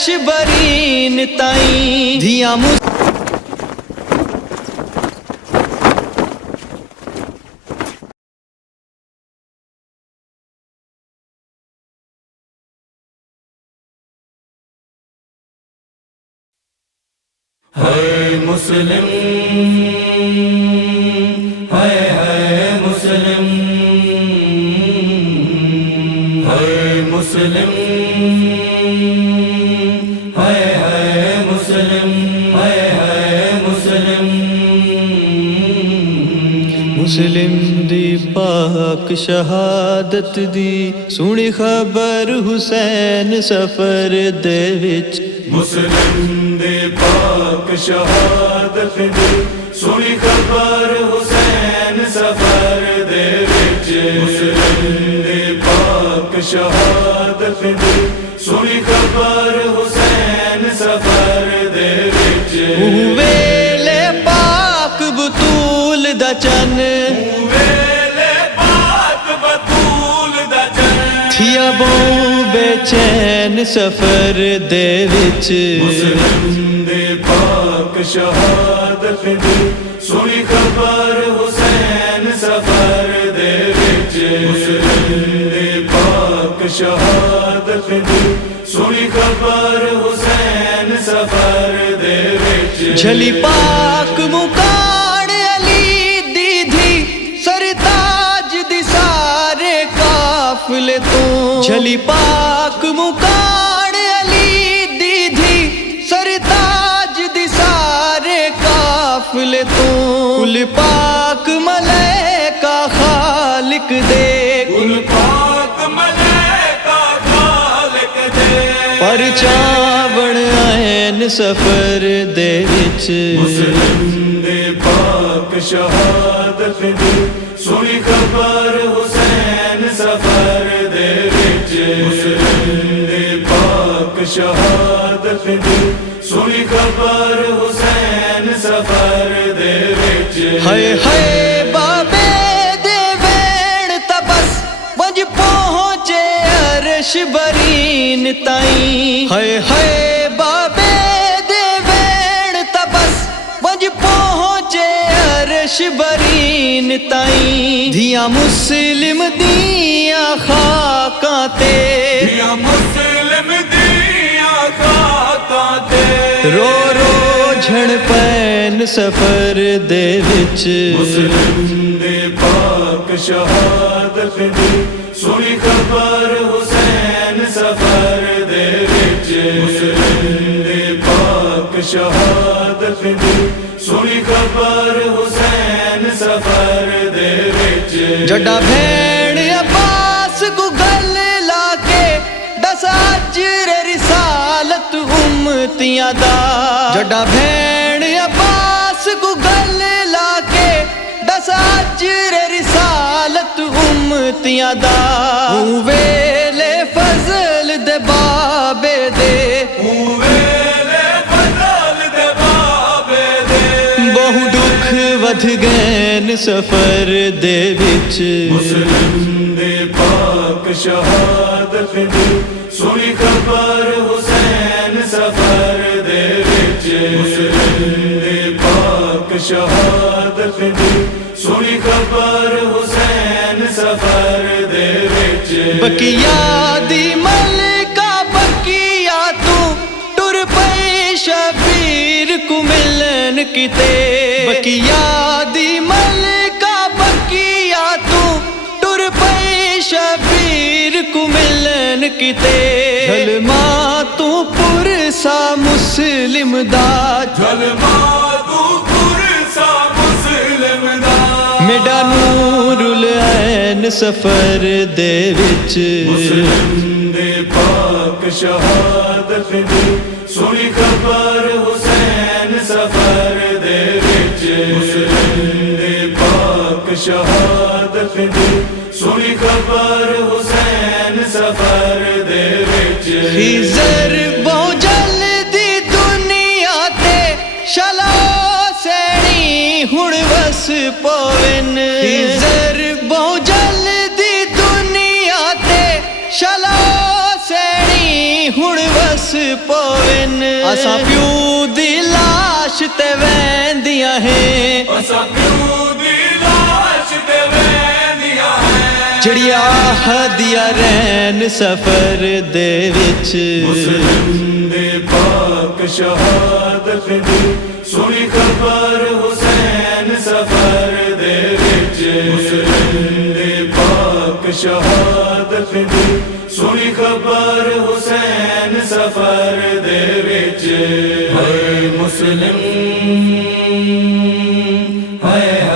अरश बरीन ताई धिया हाय मुस्लिम, हाय हाय मुस्लिम, हाय मुस्लिम, हाय हाय मुस्लिम, हाय हाय मुस्लिम। मुस्लिम दी पाक शहादत दी सुनी खबर हुसैन सफर दे विच। मुस्लिम दे पाक शहादत दी सुनी खबर हुसैन सफर दे विच। मुस्लिम दे पाक शहादत दी सुनी खबर हुसैन सफर दे विच। वेले पाक बतूल दा चन, वेले पाक बतूल दा चन, थिया बहु बेचैन सफर दे विच। मुस्लिम दे पाक शहादत दी सुनी खबर हुसैन सफर दे विच। मुस्लिम दे पाक शहादत दी सुनी खबर हुसैन सफर दे विच। झली पाक मुकाड़ अली दी धी सरताज दी सारे काफिले तो। झली पाक मुकाड़ अली दी धी सरताज दी सारे काफिले तो। कुल पाक मलैका खालिक दे, कुल पाक मलैका खालिक दे, पर चावण आयन सफर दे विच। मुस्लिम दे पाक शहादत दी सुनी खबर हुसैन सफर दे विच। मुस्लिम दे पाक शहादत दी सुनी खबर हुसैन सफर दे विच। हाय हाय बाबे दे वेण तबस वंज पहुंचे अरश बरीन ताई। हाय हाय बाबे दे वेण तबस वंज पहुंचे अरश बरीन ताई। धिया मुस्लिम दिया खाकां ते, धिया मुस्लिम दिया खाकां ते, रो रो झण पैन सफर दे विच। मुस्लिम दे पाक शहादत दी सुनी खबर हुसैन सफर दे विच। मुस्लिम दे पाक शहादत दी सुनी खबर हुसैन सफर दे विच। जड्डा भैण अब्बास गुगल लाके दस अजर रिसालत उम्मतियां दा। जड्डा भैण अब्बास गुगल लाके दस अजर रिसालत उम्मतियां दा। वेले फजल दे बाबे दे, वेले फजल दे बाबे दे, बहु दुख वध गैन सफर दे विच। मुस्लिम दे पाक शहादत दी सुनी खबर हुसैन सफर दे विच। मुस्लिम दे पाक शहादत दी सुनी खबर हुसैन सफर दे विच। बकिया दी मलका बकिया तू टुर पई शबीर को मिलन किते। बकिया दी मलका बकिया तू टुर पई शबीर को मिलन किते। झलमा तू पुरसा मुस्लिम दा, झलमा तू पुरसा मुस्लिम दा, मेरा नूरुल ऐन सफर दे विच। मुस्लिम दे पाक शहादत दी सुनी खबर हुसैन सफर दे विच। मुस्लिम दे पाक शहादत दी सुनी खबर हुसैन सफर दे विच। खिजर बहु जल्दी दुनिया ते शला सैनी हुण वस पवन। खिजर बहु जल्दी दुनिया ते शला सैनी हुण वस दस पवन असा प्यू दी लाश ते वैंदियां है असा प्यू दी लाश ते वैंदियां है जड़िया हदिया रैन सफर दे विच मुस्लिम दे पाक शहादत दी सुनी खबर हुसैन सफर दे विच मुस्लिम दे पाक शहादत दी सुनी खबर हुसैन सफर दे विच है मुस्लिम है